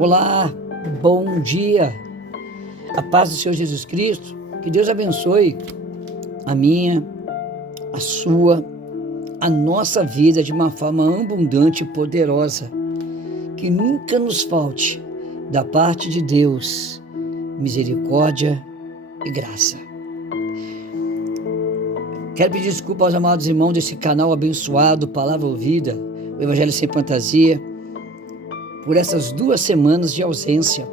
Olá, bom dia. A paz do Senhor Jesus Cristo, que Deus abençoe a minha, a sua, a nossa vida de uma forma abundante e poderosa. Que nunca nos falte, da parte de Deus, misericórdia e graça. Quero pedir desculpa aos amados irmãos desse canal abençoado, Palavra Ouvida, o Evangelho Sem Fantasia, por essas 2 semanas de ausência.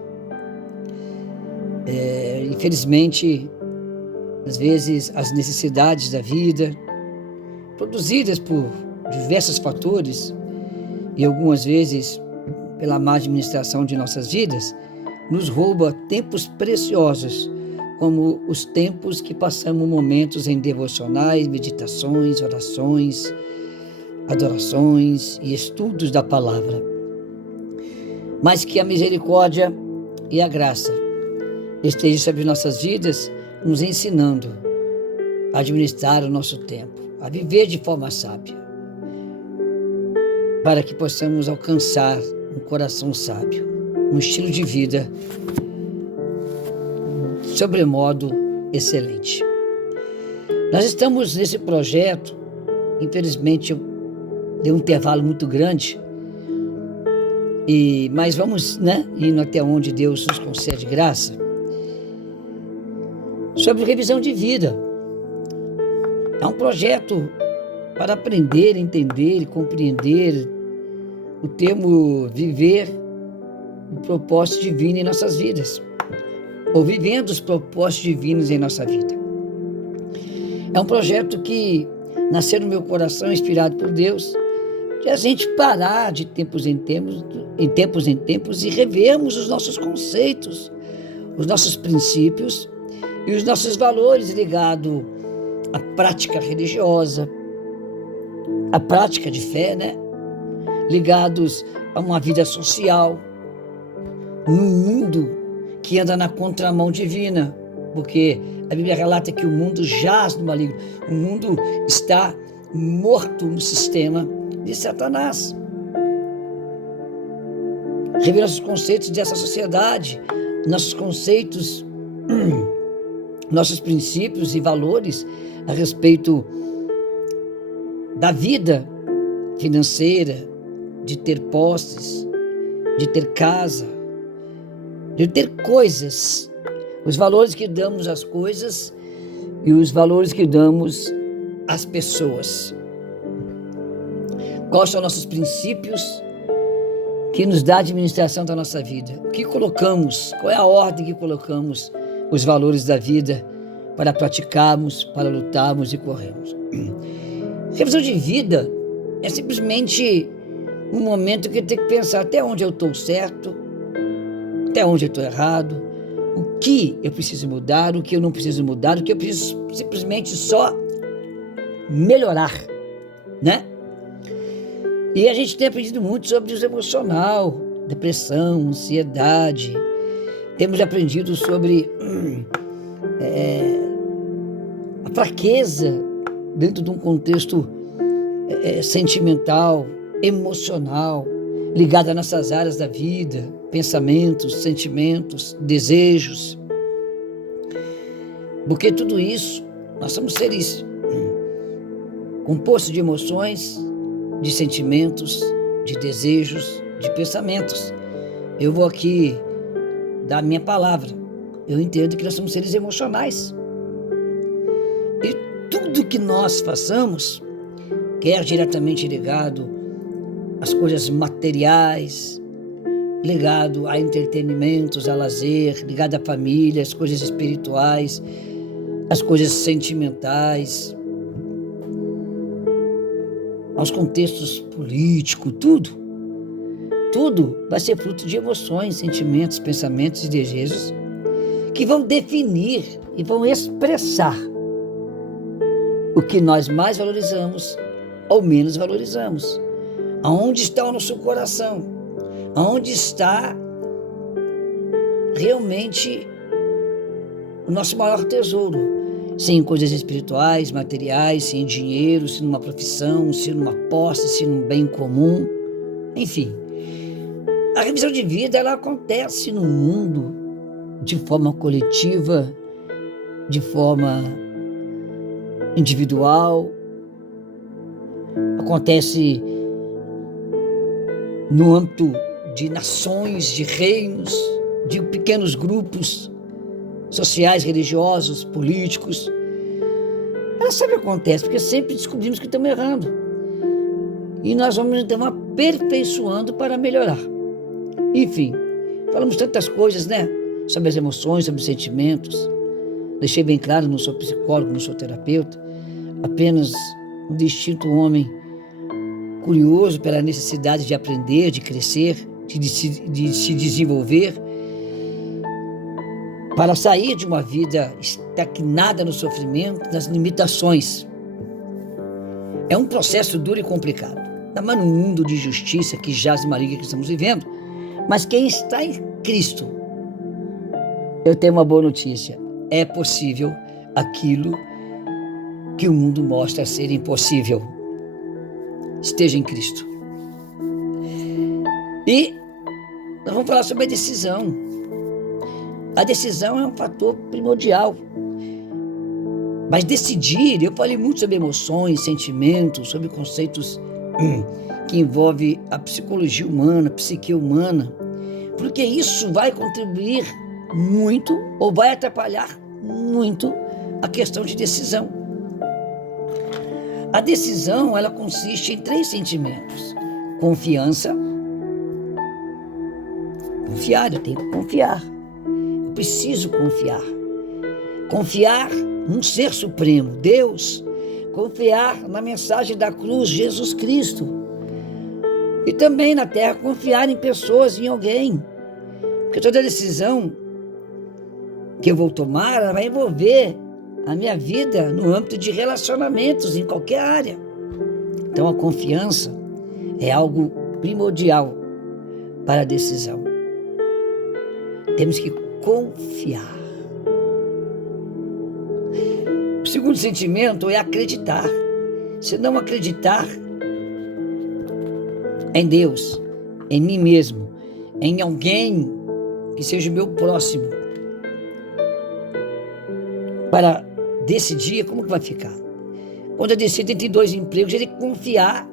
Infelizmente, às vezes, as necessidades da vida, produzidas por diversos fatores, e algumas vezes pela má administração de nossas vidas, nos rouba tempos preciosos, como os tempos que passamos momentos em devocionais, meditações, orações, adorações e estudos da palavra. Mas que a misericórdia e a graça estejam sobre nossas vidas, nos ensinando a administrar o nosso tempo, a viver de forma sábia, para que possamos alcançar um coração sábio, um estilo de vida sobremodo excelente. Nós estamos nesse projeto, infelizmente eu dei um intervalo muito grande, mas vamos indo até onde Deus nos concede graça, sobre revisão de vida. É um projeto para aprender, entender e compreender o termo viver o propósito divino em nossas vidas, ou vivendo os propósitos divinos em nossa vida. É um projeto que nasceu no meu coração, inspirado por Deus, de a gente parar de tempos em tempos e revermos os nossos conceitos, os nossos princípios e os nossos valores ligados à prática religiosa, à prática de fé, ligados a uma vida social, num mundo que anda na contramão divina, porque a Bíblia relata que o mundo jaz no maligno, o mundo está morto no sistema de Satanás. Rever nossos conceitos dessa sociedade, nossos conceitos, nossos princípios e valores a respeito da vida financeira, de ter posses, de ter casa, de ter coisas, os valores que damos às coisas e os valores que damos às pessoas. Quais são nossos princípios que nos dá a administração da nossa vida? O que colocamos? Qual é a ordem que colocamos os valores da vida para praticarmos, para lutarmos e corrermos? Revisão de vida é simplesmente um momento que eu tenho que pensar até onde eu estou certo, até onde eu estou errado, o que eu preciso mudar, o que eu não preciso mudar, o que eu preciso simplesmente só melhorar, E a gente tem aprendido muito sobre o emocional, depressão, ansiedade. Temos aprendido sobre a fraqueza dentro de um contexto sentimental, emocional, ligado às nossas áreas da vida, pensamentos, sentimentos, desejos. Porque tudo isso, nós somos seres compostos de emoções, de sentimentos, de desejos, de pensamentos. Eu vou aqui dar a minha palavra. Eu entendo que nós somos seres emocionais. E tudo que nós façamos, quer diretamente ligado às coisas materiais, ligado a entretenimentos, a lazer, ligado à família, às coisas espirituais, às coisas sentimentais, aos contextos políticos, tudo vai ser fruto de emoções, sentimentos, pensamentos e desejos que vão definir e vão expressar o que nós mais valorizamos ou menos valorizamos. Aonde está o nosso coração? Aonde está realmente o nosso maior tesouro? Se em coisas espirituais, materiais, se em dinheiro, se numa profissão, se numa posse, se num bem comum, enfim. A revisão de vida, ela acontece no mundo de forma coletiva, de forma individual, acontece no âmbito de nações, de reinos, de pequenos grupos sociais, religiosos, políticos. Ela sempre acontece, porque sempre descobrimos que estamos errando. E nós vamos então aperfeiçoando para melhorar. Enfim, falamos tantas coisas, né? Sobre as emoções, sobre os sentimentos. Deixei bem claro, não sou psicólogo, não sou terapeuta, apenas um distinto homem curioso pela necessidade de aprender, de crescer, de se desenvolver, para sair de uma vida estagnada no sofrimento, nas limitações. É um processo duro e complicado. Ainda mais no mundo de justiça que jaz maligno que estamos vivendo. Mas quem está em Cristo, eu tenho uma boa notícia. É possível aquilo que o mundo mostra ser impossível. Esteja em Cristo. E nós vamos falar sobre a decisão. A decisão é um fator primordial. Mas decidir, eu falei muito sobre emoções, sentimentos, sobre conceitos que envolvem a psicologia humana, a psique humana, porque isso vai contribuir muito ou vai atrapalhar muito a questão de decisão. A decisão, ela consiste em 3 sentimentos: confiança. Confiar, eu tenho que confiar. Eu preciso confiar. Confiar num ser supremo, Deus. Confiar na mensagem da cruz, Jesus Cristo. E também na terra, confiar em pessoas, em alguém. Porque toda decisão que eu vou tomar, ela vai envolver a minha vida no âmbito de relacionamentos, em qualquer área. Então a confiança é algo primordial para a decisão. Temos que confiar. O segundo sentimento é acreditar. Se não acreditar em Deus, em mim mesmo, em alguém que seja o meu próximo, para decidir, como que vai ficar? Quando eu decido entre 2 empregos, eu tenho que confiar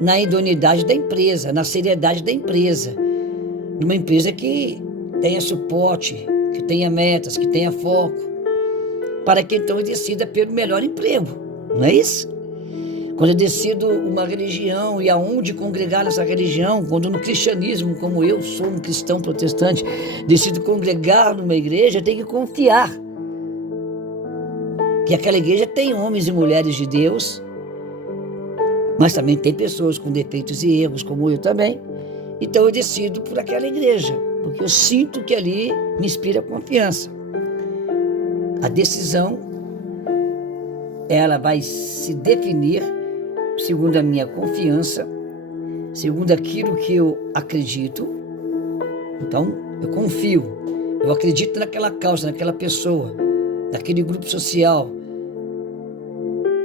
na idoneidade da empresa, na seriedade da empresa. Numa empresa que tenha suporte, que tenha metas, que tenha foco, para que então eu decida pelo melhor emprego, não é isso? Quando eu decido uma religião e aonde congregar nessa religião, quando no cristianismo, como eu sou um cristão protestante, decido congregar numa igreja, eu tenho que confiar que aquela igreja tem homens e mulheres de Deus, mas também tem pessoas com defeitos e erros, como eu também. Então eu decido por aquela igreja, porque eu sinto que ali me inspira confiança. A decisão, ela vai se definir segundo a minha confiança, segundo aquilo que eu acredito. Então, eu confio, eu acredito naquela causa, naquela pessoa, naquele grupo social,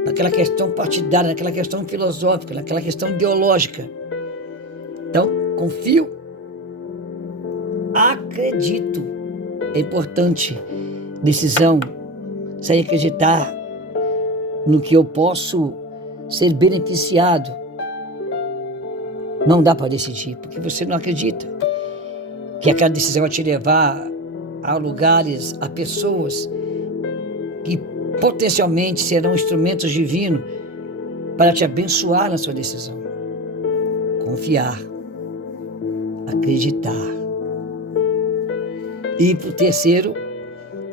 naquela questão partidária, naquela questão filosófica, naquela questão ideológica. Então, confio, acredito. É importante. Decisão, sem acreditar no que eu posso ser beneficiado. Não dá para decidir, porque você não acredita que aquela decisão vai te levar a lugares, a pessoas que potencialmente serão instrumentos divinos para te abençoar na sua decisão. Confiar, acreditar. E por terceiro,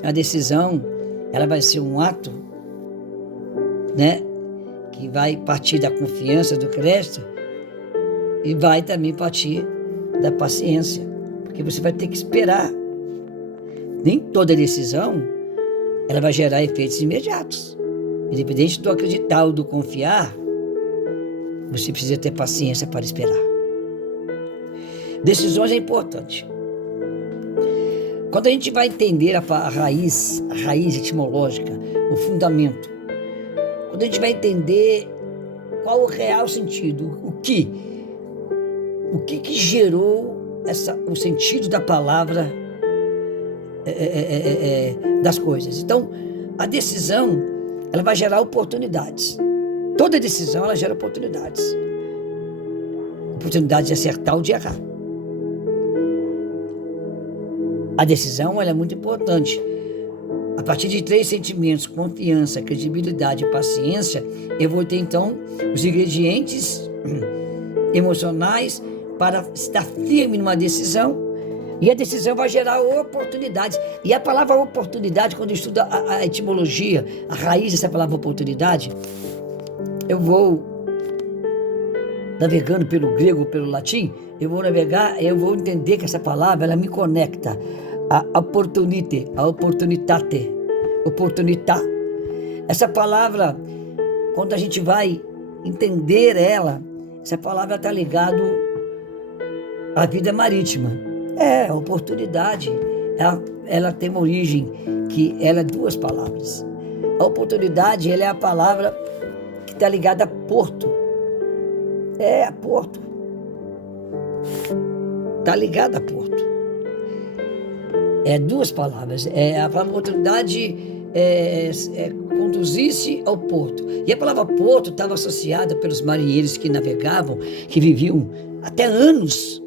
a decisão, ela vai ser um ato, né, que vai partir da confiança, do crédito, e vai também partir da paciência, porque você vai ter que esperar. Nem toda decisão, ela vai gerar efeitos imediatos. Independente do acreditar ou do confiar, você precisa ter paciência para esperar. Decisões é importante. Quando a gente vai entender a raiz etimológica, o fundamento, quando a gente vai entender qual o real sentido, o que o que gerou o sentido da palavra das coisas. Então, a decisão, ela vai gerar oportunidades. Toda decisão, ela gera oportunidades. Oportunidade de acertar ou de errar. A decisão, ela é muito importante. A partir de 3 sentimentos, confiança, credibilidade e paciência, eu vou ter, então, os ingredientes emocionais para estar firme numa decisão. E a decisão vai gerar oportunidades. E a palavra oportunidade, quando eu estudo a etimologia, a raiz dessa palavra oportunidade, eu vou navegando pelo grego, pelo latim, eu vou entender que essa palavra, ela me conecta a opportunite, a opportunitate, oportunità. Essa palavra, quando a gente vai entender ela, essa palavra está ligada à vida marítima. A oportunidade, ela tem uma origem que ela é 2 palavras. A oportunidade, ela é a palavra que está ligada a porto. A porto. Está ligada a porto. 2 palavras. A palavra oportunidade conduzir-se ao porto. E a palavra porto estava associada pelos marinheiros que navegavam, que viviam até anos,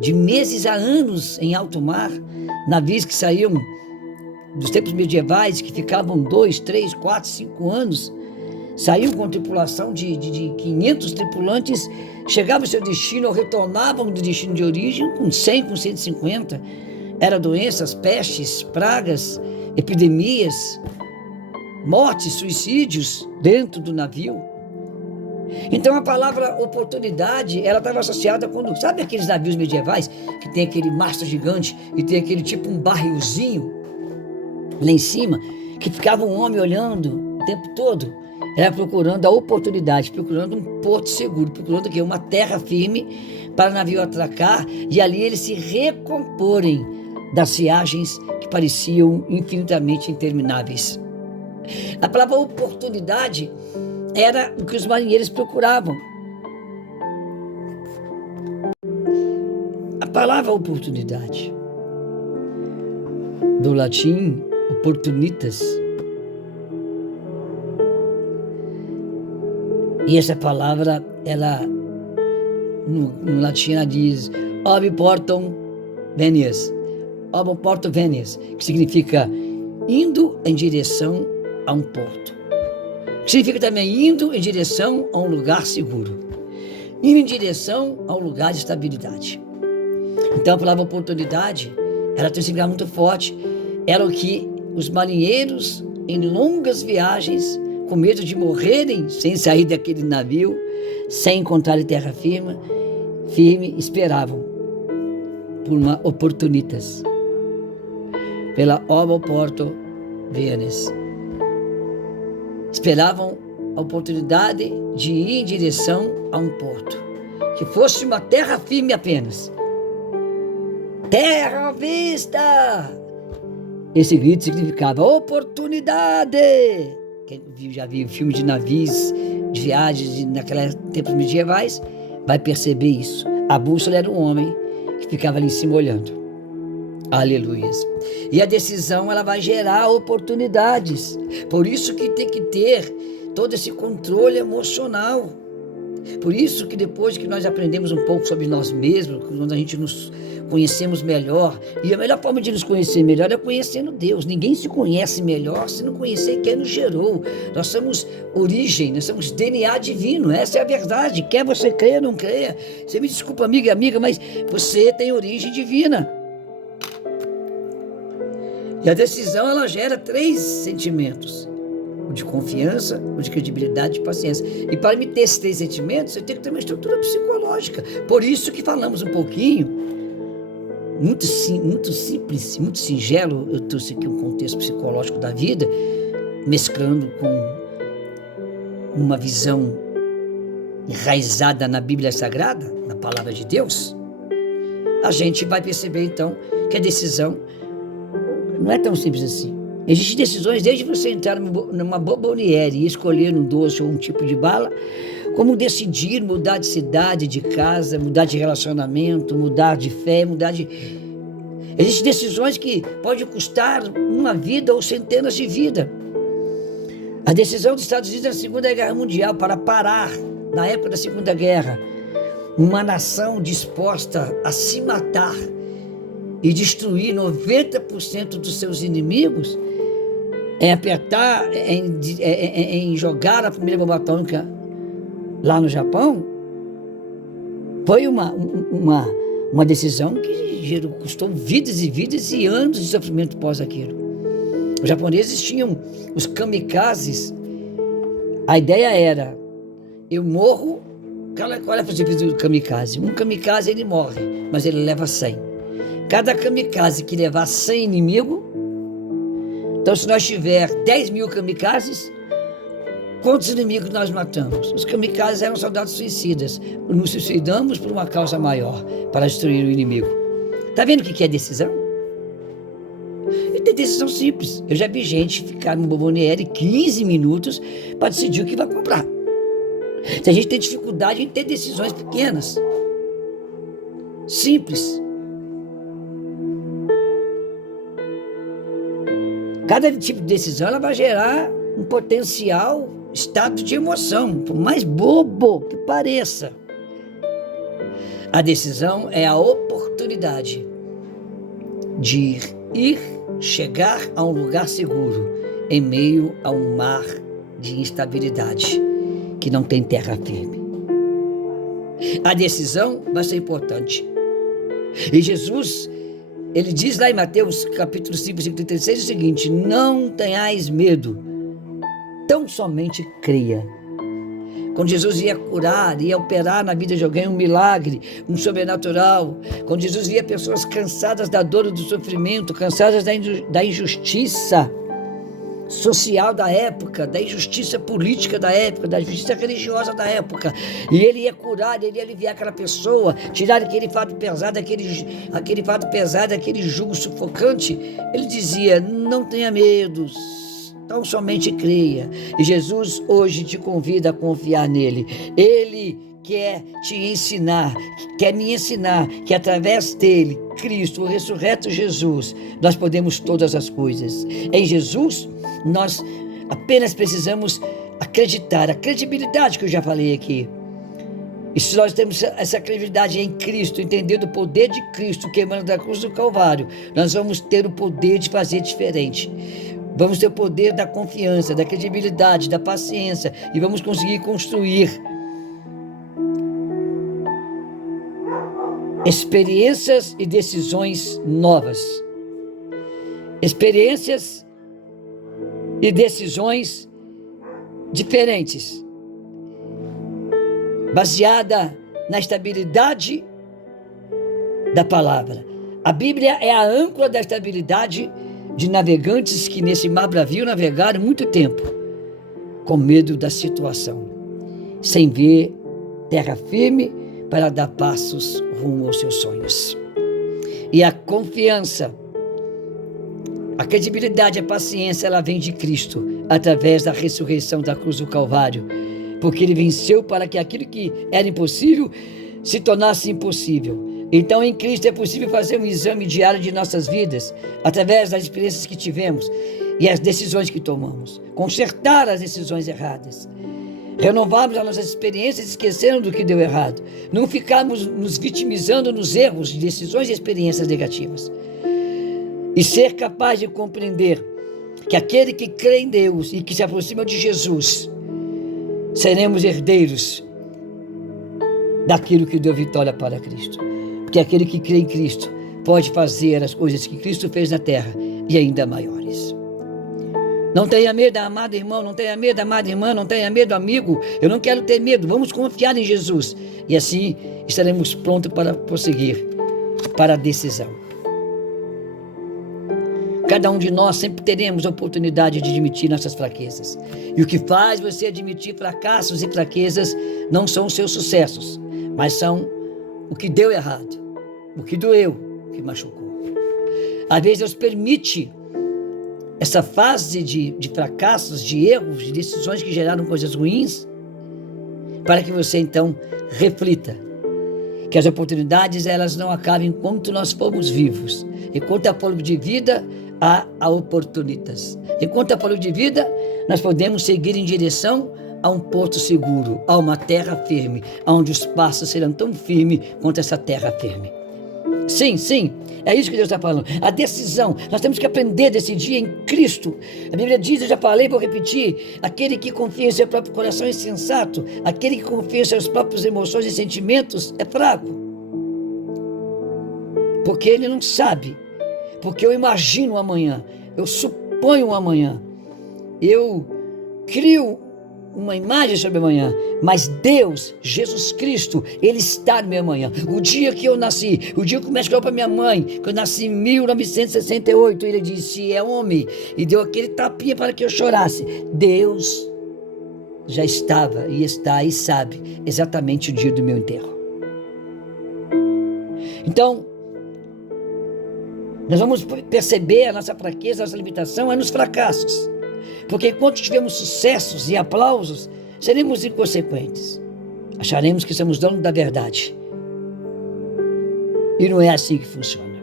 de meses a anos em alto mar, navios que saíam dos tempos medievais, que ficavam 2, 3, 4, 5 anos, saíam com tripulação de 500 tripulantes, chegavam ao seu destino, ou retornavam do destino de origem com 100, com 150. Eram doenças, pestes, pragas, epidemias, mortes, suicídios dentro do navio. Então a palavra oportunidade, ela estava associada quando, sabe aqueles navios medievais que tem aquele mastro gigante e tem aquele tipo um barrilzinho lá em cima, que ficava um homem olhando o tempo todo, era procurando a oportunidade, procurando um porto seguro, procurando aqui uma terra firme para o navio atracar e ali eles se recomporem das viagens que pareciam infinitamente intermináveis. A palavra oportunidade era o que os marinheiros procuravam. A palavra oportunidade, do latim opportunitas, e essa palavra, ela no latim ela diz ob portum venies, que significa indo em direção a um porto. Significa também indo em direção a um lugar seguro, indo em direção a um lugar de estabilidade. Então a palavra oportunidade, ela tem um significado muito forte. Era o que os marinheiros em longas viagens, com medo de morrerem sem sair daquele navio, sem encontrar terra firme, esperavam por uma oportunitas, pela ob porto venies. Esperavam a oportunidade de ir em direção a um porto, que fosse uma terra firme apenas. Terra à vista! Esse grito significava oportunidade. Quem já viu filme de navios, de viagens naqueles tempos medievais, vai perceber isso. A bússola era um homem que ficava ali em cima olhando. Aleluias. E a decisão, ela vai gerar oportunidades. Por isso que tem que ter todo esse controle emocional. Por isso que depois que nós aprendemos um pouco sobre nós mesmos, quando a gente nos conhecemos melhor, e a melhor forma de nos conhecer melhor é conhecendo Deus. Ninguém se conhece melhor se não conhecer quem nos gerou. Nós somos origem, nós somos DNA divino, essa é a verdade. Quer você creia ou não creia, você me desculpa, amiga e amiga, mas você tem origem divina. E a decisão, ela gera 3 sentimentos: o de confiança, o de credibilidade e paciência. E para me ter esses 3 sentimentos, eu tenho que ter uma estrutura psicológica. Por isso que falamos um pouquinho, muito simples, muito singelo. Eu trouxe aqui um contexto psicológico da vida, mesclando com uma visão enraizada na Bíblia Sagrada, na Palavra de Deus. A gente vai perceber então que a decisão não é tão simples assim. Existem decisões desde você entrar numa bomboniere e escolher um doce ou um tipo de bala, Como decidir mudar de cidade, de casa, mudar de relacionamento, mudar de fé, mudar de... Existem decisões que podem custar uma vida ou centenas de vidas. A decisão dos Estados Unidos na Segunda Guerra Mundial para parar, na época da Segunda Guerra, uma nação disposta a se matar e destruir 90% dos seus inimigos, em jogar a primeira bomba atômica lá no Japão, foi uma decisão que custou vidas e vidas e anos de sofrimento pós aquilo. Os japoneses tinham os kamikazes. A ideia era, eu morro, qual é a possibilidade do kamikaze? Um kamikaze ele morre, mas ele leva 100. Cada kamikaze que levar 100 inimigos, então se nós tiver 10 mil kamikazes, quantos inimigos nós matamos? Os kamikazes eram soldados suicidas. Nos suicidamos por uma causa maior, para destruir o inimigo. Está vendo o que é decisão? E tem decisão simples. Eu já vi gente ficar no Bomboniere 15 minutos para decidir o que vai comprar. Se a gente tem dificuldade em ter decisões pequenas, simples. Cada tipo de decisão ela vai gerar um potencial estado de emoção, por mais bobo que pareça. A decisão é a oportunidade de chegar a um lugar seguro em meio a um mar de instabilidade que não tem terra firme. A decisão vai ser importante. E Jesus, ele diz lá em Mateus capítulo 5, versículo 36 o seguinte: não tenhais medo, tão somente creia. Quando Jesus ia curar, ia operar na vida de alguém um milagre, um sobrenatural. Quando Jesus via pessoas cansadas da dor e do sofrimento, cansadas da injustiça social da época, da injustiça política da época, da injustiça religiosa da época, e ele ia curar, ele ia aliviar aquela pessoa, tirar aquele fardo pesado, aquele jugo sufocante. Ele dizia: não tenha medo, tão somente creia. E Jesus hoje te convida a confiar nele. Ele quer te ensinar, quer me ensinar que através dele, Cristo, o ressurreto Jesus, nós podemos todas as coisas. Em Jesus, nós apenas precisamos acreditar, a credibilidade que eu já falei aqui. E se nós temos essa credibilidade em Cristo, entendendo o poder de Cristo que emana da cruz do Calvário, nós vamos ter o poder de fazer diferente. Vamos ter o poder da confiança, da credibilidade, da paciência, e vamos conseguir construir experiências e decisões novas. Experiências e decisões diferentes, baseada na estabilidade da palavra. A Bíblia é a âncora da estabilidade de navegantes que nesse mar bravio navegaram muito tempo, com medo da situação, sem ver terra firme para dar passos rumo aos seus sonhos. E a confiança, a credibilidade, a paciência, ela vem de Cristo, através da ressurreição da cruz do Calvário, porque ele venceu para que aquilo que era impossível se tornasse impossível. Então, em Cristo é possível fazer um exame diário de nossas vidas, através das experiências que tivemos e as decisões que tomamos. Consertar as decisões erradas. Renovarmos as nossas experiências, esquecendo do que deu errado. Não ficarmos nos vitimizando nos erros de decisões e experiências negativas. E ser capaz de compreender que aquele que crê em Deus e que se aproxima de Jesus, seremos herdeiros daquilo que deu vitória para Cristo. Porque aquele que crê em Cristo pode fazer as coisas que Cristo fez na terra e ainda maiores. Não tenha medo, amado irmão, não tenha medo, amada irmã, não tenha medo, amigo. Eu não quero ter medo, vamos confiar em Jesus. E assim estaremos prontos para prosseguir para a decisão. Cada um de nós sempre teremos a oportunidade de admitir nossas fraquezas. E o que faz você admitir fracassos e fraquezas não são os seus sucessos, mas são o que deu errado, o que doeu, o que machucou. Às vezes Deus permite essa fase de fracassos, de erros, de decisões que geraram coisas ruins, para que você então reflita que as oportunidades elas não acabam enquanto nós formos vivos. Enquanto há fôlego de vida, há oportunidades. Enquanto há fôlego de vida, nós podemos seguir em direção a um porto seguro, a uma terra firme, onde os passos serão tão firmes quanto essa terra firme. Sim, é isso que Deus está falando. A decisão, nós temos que aprender a decidir em Cristo. A Bíblia diz, eu já falei, vou repetir: aquele que confia em seu próprio coração é insensato, aquele que confia em suas próprias emoções e sentimentos é fraco. Porque ele não sabe, porque eu imagino o amanhã, eu suponho o amanhã, eu crio uma imagem sobre amanhã, mas Deus, Jesus Cristo, Ele está no meu amanhã. O dia que eu nasci, o dia que o médico falou para minha mãe, que eu nasci em 1968, ele disse, é homem, e deu aquele tapinha para que eu chorasse. Deus já estava e está e sabe exatamente o dia do meu enterro. Então, nós vamos perceber a nossa fraqueza, a nossa limitação é nos fracassos. Porque enquanto tivermos sucessos e aplausos, seremos inconsequentes. Acharemos que somos donos da verdade. E não é assim que funciona.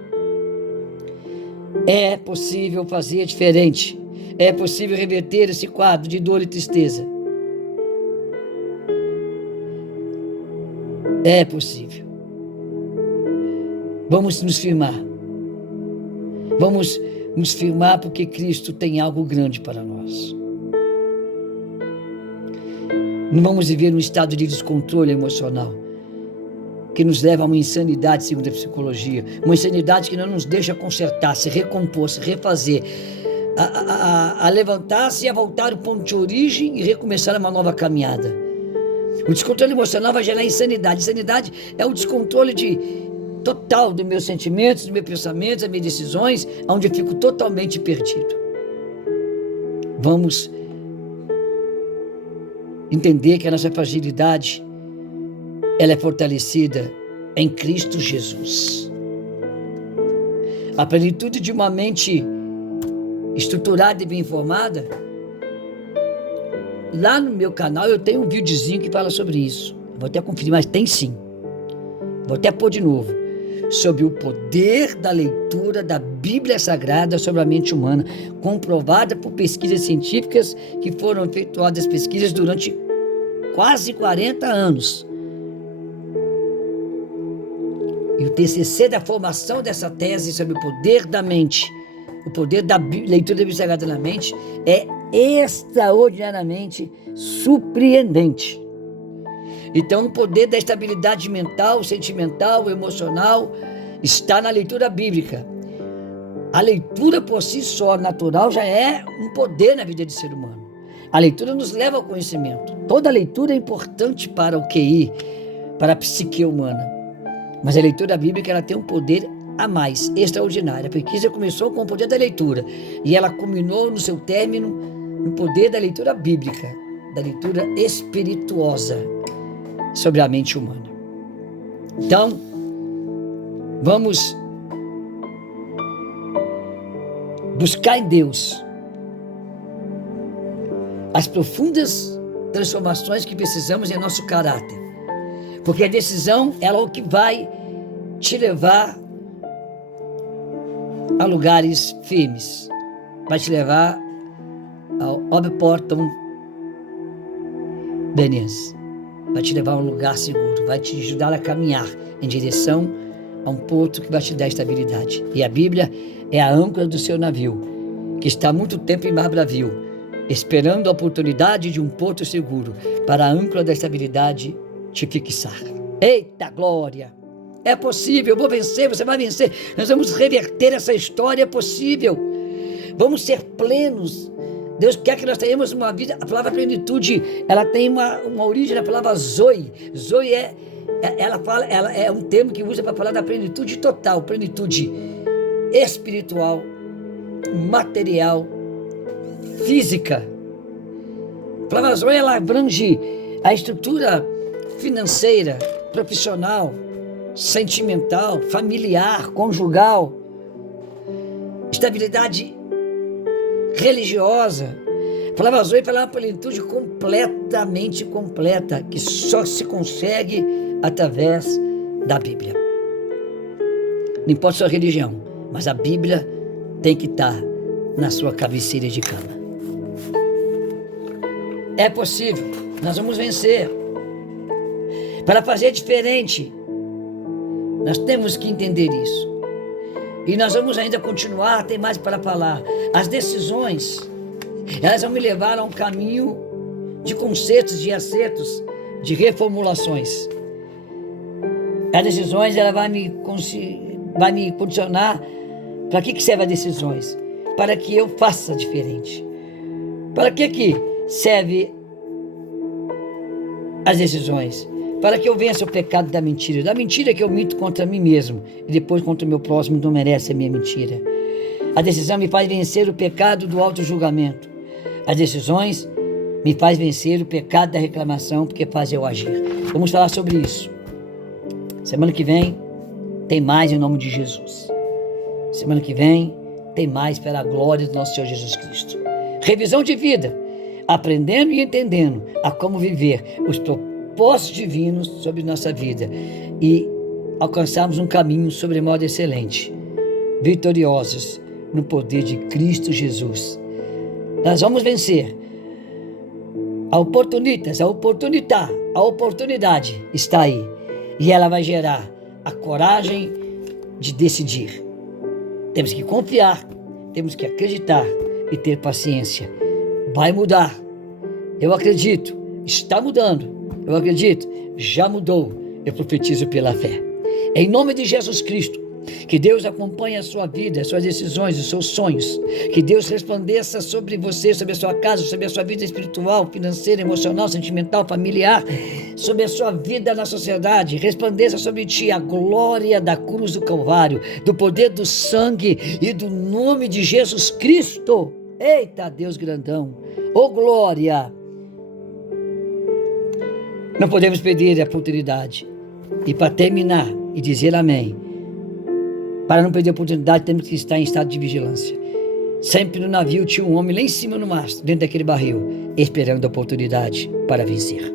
É possível fazer diferente. É possível reverter esse quadro de dor e tristeza. É possível. Vamos nos firmar. Vamos nos firmar porque Cristo tem algo grande para nós. Não vamos viver um estado de descontrole emocional que nos leva a uma insanidade, segundo a psicologia. Uma insanidade que não nos deixa consertar, se recompor, se refazer, a levantar-se e a voltar ao ponto de origem e recomeçar uma nova caminhada. O descontrole emocional vai gerar insanidade. Insanidade é o descontrole total dos meus sentimentos, dos meus pensamentos, das minhas decisões, onde eu fico totalmente perdido. Vamos entender que a nossa fragilidade ela é fortalecida em Cristo Jesus. A plenitude de uma mente estruturada e bem informada. Lá no meu canal eu tenho um videozinho que fala sobre isso. Vou até conferir, mas tem sim. Vou até pôr de novo. Sobre o poder da leitura da Bíblia Sagrada sobre a mente humana, comprovada por pesquisas científicas que foram efetuadas pesquisas durante quase 40 anos. E o TCC da formação dessa tese sobre o poder da mente, o poder da leitura da Bíblia Sagrada na mente, é extraordinariamente surpreendente. Então, o poder da estabilidade mental, sentimental, emocional, está na leitura bíblica. A leitura por si só, natural, já é um poder na vida do ser humano. A leitura nos leva ao conhecimento. Toda leitura é importante para o QI, para a psique humana. Mas a leitura bíblica ela tem um poder a mais, extraordinário. A pesquisa começou com o poder da leitura e ela culminou no seu término no poder da leitura bíblica, da leitura espirituosa sobre a mente humana. Então, vamos buscar em Deus as profundas transformações que precisamos em nosso caráter. Porque a decisão ela é o que vai te levar a lugares firmes. Vai te levar ao Oberporton Benens. Vai te levar a um lugar seguro. Vai te ajudar a caminhar em direção a um porto que vai te dar estabilidade. E a Bíblia é a âncora do seu navio, que está há muito tempo em mar bravio, esperando a oportunidade de um porto seguro para a âncora da estabilidade te fixar. Eita glória! É possível, eu vou vencer, você vai vencer. Nós vamos reverter essa história, é possível. Vamos ser plenos. Deus quer que nós tenhamos uma vida. A palavra plenitude, ela tem uma origem na palavra zoe. Zoe ela é um termo que usa para falar da plenitude total, plenitude espiritual, material, física. A palavra zoe, ela abrange a estrutura financeira, profissional, sentimental, familiar, conjugal, estabilidade religiosa, Falava Zoe, falava plenitude completamente completa, que só se consegue através da Bíblia. Não importa a sua religião, mas a Bíblia tem que estar na sua cabeceira de cama. É possível, nós vamos vencer. Para fazer diferente, nós temos que entender isso. E nós vamos ainda continuar, tem mais para falar. As decisões, elas vão me levar a um caminho de consertos, de acertos, de reformulações. As decisões, ela vai me condicionar. Para que servem as decisões? Para que eu faça diferente. Para que serve as decisões? Para que eu vença o pecado da mentira que eu minto contra mim mesmo e depois contra o meu próximo não merece a minha mentira. A decisão me faz vencer o pecado do auto-julgamento. As decisões me faz vencer o pecado da reclamação, porque faz eu agir. Vamos falar sobre isso. Semana que vem tem mais em nome de Jesus. Semana que vem tem mais pela glória do nosso Senhor Jesus Cristo. Revisão de vida, aprendendo e entendendo a como viver os propósitos divinos sobre nossa vida e alcançarmos um caminho sobremodo excelente, vitoriosos no poder de Cristo Jesus. Nós vamos vencer. A oportunidade está aí e ela vai gerar a coragem de decidir. Temos que confiar, temos que acreditar e ter paciência. Vai mudar. Eu acredito, está mudando. Eu acredito, já mudou. Eu profetizo pela fé. Em nome de Jesus Cristo, que Deus acompanhe a sua vida, as suas decisões, os seus sonhos. Que Deus resplandeça sobre você, sobre a sua casa, sobre a sua vida espiritual, financeira, emocional, sentimental, familiar, sobre a sua vida na sociedade. Resplandeça sobre ti a glória da cruz do Calvário, do poder do sangue e do nome de Jesus Cristo. Eita, Deus grandão. Ô glória! Não podemos perder a oportunidade. E para terminar e dizer amém, para não perder a oportunidade, temos que estar em estado de vigilância. Sempre no navio tinha um homem lá em cima no mastro, dentro daquele barril, esperando a oportunidade para vencer.